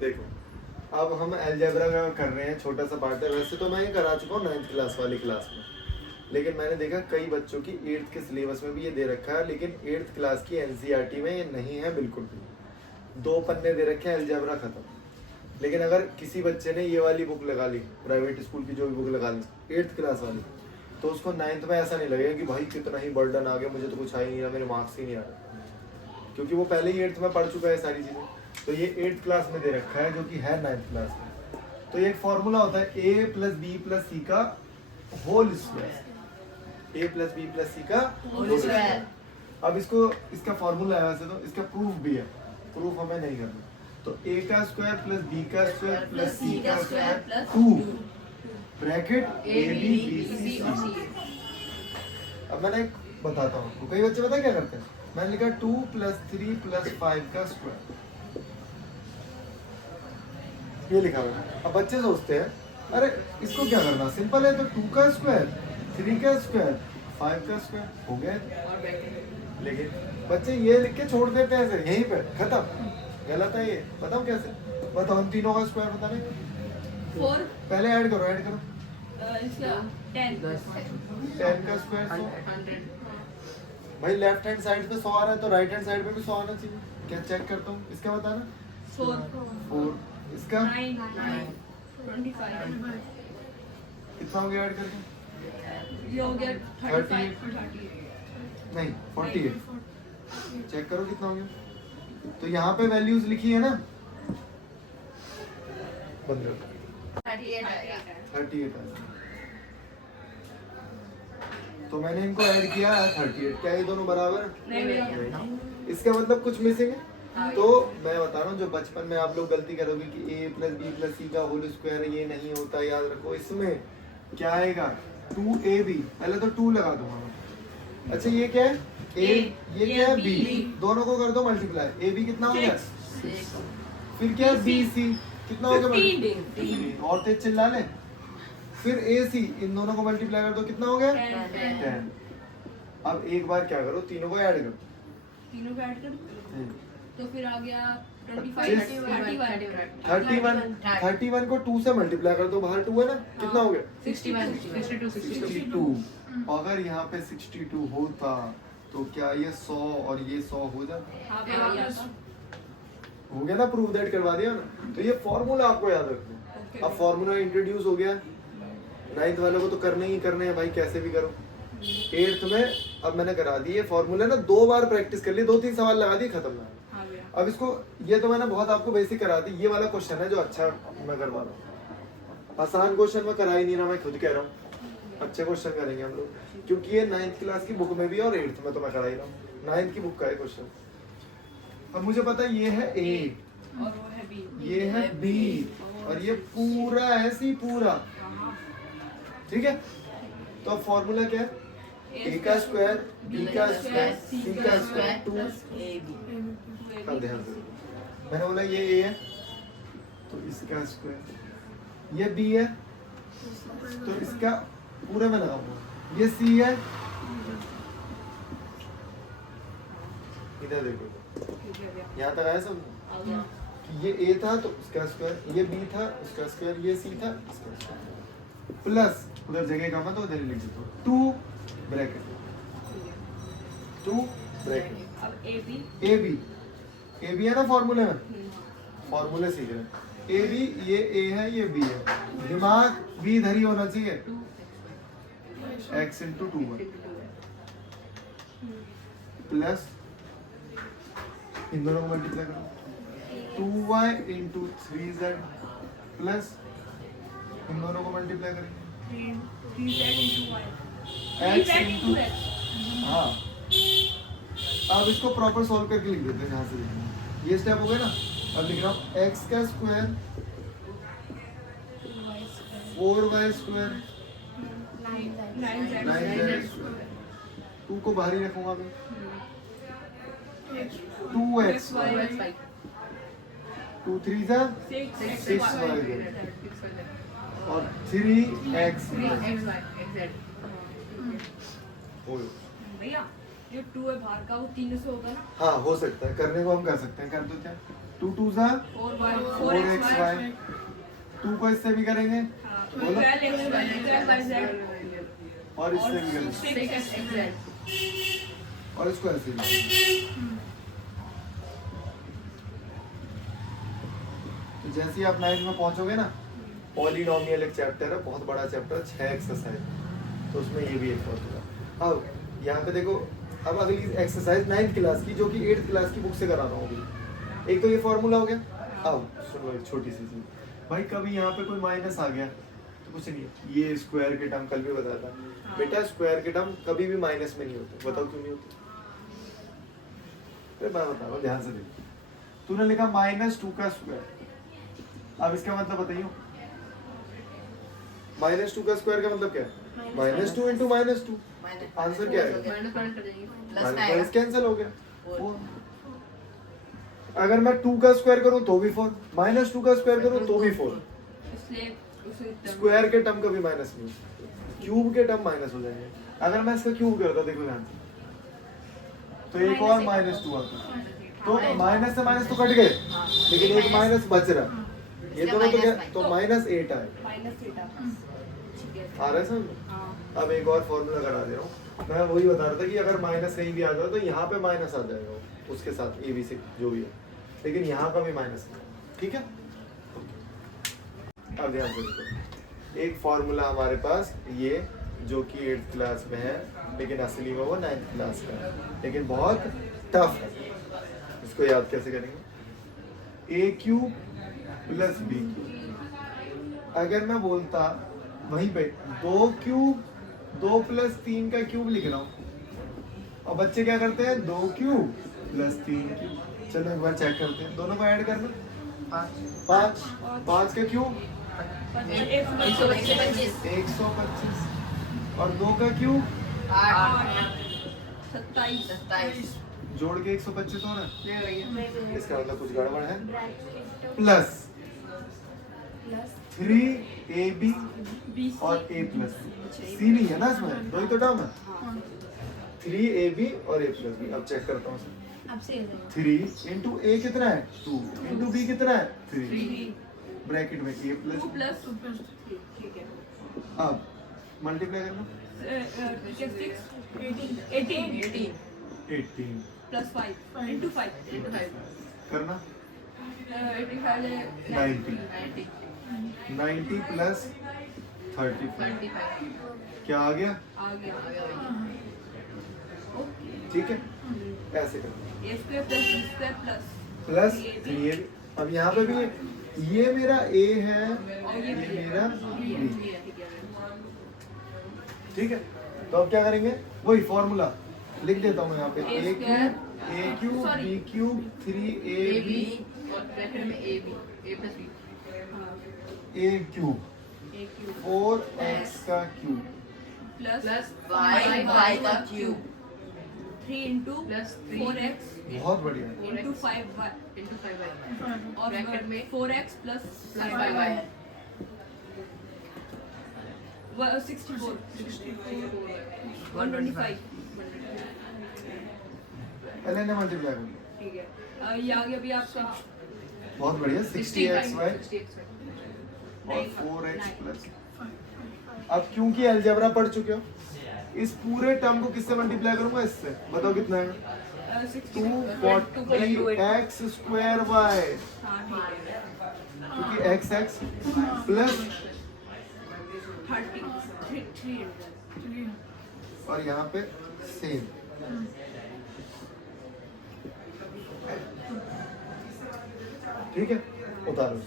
देखो, अब हम अलजेब्रा का कर रहे हैं, छोटा सा पार्ट है। वैसे तो मैं ये करा चुका हूँ 9th क्लास वाली क्लास में, लेकिन मैंने देखा कई बच्चों की 8th के सिलेबस में भी ये दे रखा है, लेकिन 8th क्लास की एनसीईआरटी में ये नहीं है बिल्कुल भी। 2 पन्ने दे रखे हैं, अलजेब्रा खत्म। लेकिन अगर किसी बच्चे ने ये वाली बुक लगा ली, प्राइवेट स्कूल की जो भी बुक लगा ली 8th क्लास वाली, तो उसको 9th में ऐसा नहीं लगेगा कि भाई कितना ही बर्डन आ गया, मुझे तो कुछ आ ही नहीं रहा, मेरे मार्क्स ही नहीं आ रहे, क्योंकि वो पहले ही 8th में पढ़ चुका है सारी चीज़ें। तो ये 8th क्लास में दे रखा है, जो कि है 9th क्लास में। तो ये एक फॉर्मूला होता है ए प्लस बी प्लस सी का होल स्क्वायर। ए प्लस बी प्लस सी का होल स्क्वायर। अब इसको, इसका फॉर्मूला है वैसे तो, इसका प्रूफ भी है, प्रूफ हमें नहीं करना। तो ए का स्क्वायर प्लस बी का स्क्वायर प्लस सी का square 2 bracket A B B C C. अब मैंने एक बताता हूँ, कई बच्चे पता क्या करते हैं, मैंने लिखा 2 प्लस 3 प्लस 5 का स्क्वायर, ये लिखा हुआ है। अब बच्चे सोचते हैं अरे इसको क्या करना, सिंपल है, तो 2 का स्क्वायर 3 का स्क्वायर 5 का स्क्वायर हो गया। लेकिन बच्चे ये लिख के छोड़ देते हैं ऐसे, यहीं पे खत्म। गलत है ये, बताओ कैसे, बताओ इन तीनों का स्क्वायर बता रहे 4 पहले ऐड करो, ऐड करो। 10 10 का स्क्वायर 100। भाई लेफ्ट हैंड साइड पे 100 आ रहा है, तो राइट हैंड साइड पे भी 100 आना चाहिए। क्या चेक करता हूँ, इसका बताना 4, इसका 9 25 कितना हो गया ऐड करके, ये हो गया 35 नहीं 48। चेक करो कितना हो गया। तो यहाँ पे वैल्यूज लिखी है ना, 38 आएगा। 38 है। तो मैंने इनको ऐड किया है 38। क्या ये दोनों बराबर नहीं भैया। है? इसका मतलब कुछ मिसिंग है। तो मैं बता रहा हूँ, जो बचपन में आप लोग गलती करोगे कि ए प्लस बी प्लस सी का होल स्क्वायर, ये नहीं होता, याद रखो। इसमें क्या आएगा 2ab, पहले तो 2 लगा दूंगा। अच्छा ये क्या है ए, ये क्या है बी, दोनों को कर दो मल्टीप्लाई। ए बी कितना हो गया, फिर क्या है बी सी कितना हो गया 15, और तेज चिल्ला ले। फिर ए सी, इन दोनों को मल्टीप्लाई कर दो, कितना हो गया 10। अब एक बार क्या करो, तीनों को ऐड करो, तीनों को ऐड कर तो फिर आ गया 25 31 31 को 2 से मल्टीप्लाई कर दो, बाहर 2 है ना, कितना हो गया 62 अगर यहाँ पे 62 होता तो क्या ये 100 और ये 100 हो जाता? हाँ भैया। हो गया ना, प्रूव दैट करवा दिया ना। तो ये फॉर्मूला आपको याद रखना। अब फॉर्मूला इंट्रोड्यूस हो गया, 9th वालों को तो करने ही करने हैं भाई, कैसे भी करो। 8th में अब मैंने करा दी ये फॉर्मूला ना, 2 बार प्रैक्टिस कर ली, 2-3 सवाल लगा दिए, खत्म ना। हाँ भैया। अब इसको, ये तो मैंने बहुत आपको बेसिक करा दी। ये वाला क्वेश्चन है जो अच्छा मैं करवा रहा हूँ। आसान क्वेश्चन मैं करा ही नहीं रहा, मैं खुद कह रहा हूँ। अच्छे क्वेश्चन करेंगे हम लोग, क्योंकि ये 9th क्लास की बुक में भी और 8th में तो मैं करा ही रहा हूँ। 9th की बुक का है क्वेश्चन। अब मुझे पता है ये है ए और वो है बी, ये है बी, और ये पूरा है सी, पूरा। ठीक है, तो अब फॉर्मूला क्या है, ए का स्क्वायर बी का स्क्वायर सी का स्क्वायर 2। अब ध्यान से, मैंने बोला ये ए है तो इसका स्क्वायर, ये बी है तो इसका पूरा में लगाऊंगा, ये सी है, इधर देखो यहाँ तक आया सब। ये ए था तो उसका स्क्वायर, ये बी था उसका स्क्वायर, ये सी था इसका स्क्वायर, प्लस उधर जगह का तो उधर ही लिख देता हूँ 2 ब्रैकेट 2 ब्रैकेट। अब ए बी ए बी है ना फॉर्मूले में, फॉर्मूले सीख रहे हैं। ए बी, ये ए है ये बी है, दिमाग भी इधर ही होना चाहिए, x इंटू 2 प्लस इन दोनों को मल्टीप्लाई करो, 2y इंटू 3z प्लस इन दोनों को मल्टीप्लाई करेंगे 3z into y, x 3z into, into x। हाँ। अब इसको प्रॉपर सॉल्व करके लिख देते हैं, जहाँ से लिखना ये स्टेप हो गया ना। अब लिख रहा हूँ x का square 4y square 9z square, 2 को बाहर ही रखूंगा मैं, 2x 2 3 जा 6y और 3x भैया ये 2 है बाहर का, वो 3 से होगा ना। हाँ हो सकता है, करने को हम कर सकते हैं, कर दो क्या 2 2 जा 4y 4xy, 2 को इससे भी करेंगे बोलो, 12xy और इससे भी करेंगे, 6xy और इसको ऐसे भी। तो जैसे ही आप 9 में पहुंचोगे ना, पॉलिनोमियल एक चैप्टर है, बहुत बड़ा चैप्टर, 6 एक्सरसाइज, तो उसमें ये भी एक फॉर्मूला। अब यहाँ पे देखो, अब अगली एक्सरसाइज 9th क्लास की, जो कि 8th क्लास की बुक से करा रहा हूँ अभी। एक तो ये फॉर्मूला हो गया। अब सुनो एक छोटी सी चीज, भाई कभी यहाँ पे कोई माइनस आ गया तो कुछ नहीं, ये स्क्वायर के टर्म कल भी बताया था बेटा, स्क्वायर के टर्म कभी भी माइनस में नहीं होते। बताओ क्यों नहीं होते? मैं बता रहा हूँ, ध्यान से देखो। तूने लिखा -2 का स्क्वायर, अब इसका मतलब बताइए, -2 का स्क्वायर का मतलब क्या है? -2 इंटू -2, आंसर क्या है? माइनस कैंसिल हो गया 4। अगर मैं 2 का स्क्वायर करूं तो भी 4, -2 का स्क्वायर करूं तो भी 4। इसलिए उसे स्क्वायर के टर्म कभी माइनस नहीं, क्यूब के टर्म माइनस हो जाएंगे। अगर मैं इसका क्यूब करता, देखो ध्यान से, तो एक और -2 आता, तो माइनस से माइनस तो कट गए, लेकिन एक माइनस बच रहा, ये दोनों तो क्या, तो -8 आए, आ रहा है समझ? अब एक और फॉर्मूला करा दे रहा हूँ मैं, वही बता रहा था कि अगर माइनस कहीं भी आ जाए तो यहाँ पे माइनस आ जाएगा उसके साथ, ए बी सी जो भी है, लेकिन यहाँ का भी माइनस है, ठीक है? अब ध्यान से देखो, एक फॉर्मूला हमारे पास ये, जो कि 8th क्लास में है, लेकिन असली में वो 9th क्लास का है, लेकिन बहुत टफ है। इसको याद कैसे करेंगे? a cube plus b cube. अगर मैं बोलता वहीं पे 2 क्यूब, 2 प्लस 3 का क्यूब लिख रहा हूँ, और बच्चे क्या करते हैं? 2 क्यूब प्लस 3 क्यूब। चलो एक बार चेक करते हैं, दोनों को ऐड करना, 5 का क्यूब 125, और 2 का क्यूब 27 जोड़ के 125 हो ना, इसका मतलब कुछ गड़बड़ है। प्लस 3ab और a प्लस सी नहीं है ना इसमें, दो ही तो टर्म है, 3ab और a प्लस b। अब चेक करता हूँ, 3 इंटू a कितना है? 2 इंटू b कितना है? 3, ब्रैकेट में a प्लस, ठीक है। अब मल्टीप्लाई करना, 18 प्लस 5 इंटू 5 करना, 85 90 प्लस 35 क्या आ गया? आ गया। ओके, ठीक है, ऐसे करना, a square plus b square plus plus 3ab। अब यहाँ पे भी ये मेरा a है, और ये ये मेरा b, ठीक है। ठीक है? तो अब क्या करेंगे? वही फॉर्मूला लिख देता हूँ यहाँ पे, a cube b cube 3ab a cube 4x का क्यूब प्लस y का क्यूब 3 इंटू प्लस 4x बहुत बढ़िया। इंटू 5y इंटू 5y और ब्रैकेट में 4x प्लस 5y 64 125 पहले ने मल्टीप्लाई कर, ठीक है। ये आ गया अभी आपका बहुत बढ़िया, 60xy 60x और 4x प्लस। अब क्योंकि अलजेब्रा पढ़ चुके हो, इस पूरे टर्म को किससे मल्टीप्लाई करूंगा? इससे। बताओ कितना है? 240x स्क्वायर y, हाँ ठीक है, क्योंकि x प्लस 3 और यहाँ पे सेम, ठीक है? उतारो।